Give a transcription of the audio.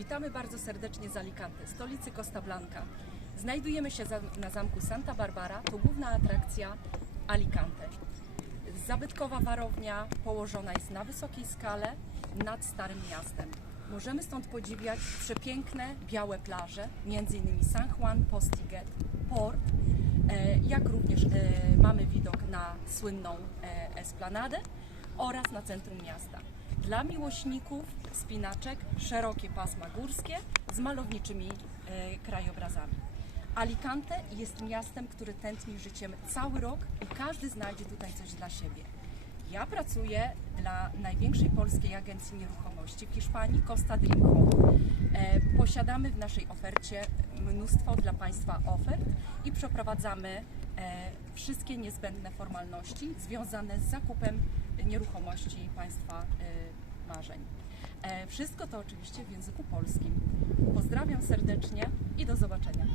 Witamy bardzo serdecznie z Alicante, stolicy Costa Blanca. Znajdujemy się na zamku Santa Barbara, to główna atrakcja Alicante. Zabytkowa warownia położona jest na wysokiej skale nad Starym Miastem. Możemy stąd podziwiać przepiękne białe plaże, m.in. San Juan, Postiguet, Port, e, jak również e, mamy widok na słynną e, esplanadę oraz na centrum miasta. Dla miłośników spinaczek szerokie pasma górskie z malowniczymi e, krajobrazami. Alicante jest miastem, które tętni życiem cały rok i każdy znajdzie tutaj coś dla siebie. Ja pracuję dla największej polskiej agencji nieruchomości w Hiszpanii, Costa Dream Home. E, posiadamy w naszej ofercie mnóstwo dla Państwa ofert i przeprowadzamy e, wszystkie niezbędne formalności związane z zakupem nieruchomości Państwa e, marzeń. E, wszystko to oczywiście w języku polskim. Pozdrawiam serdecznie i do zobaczenia.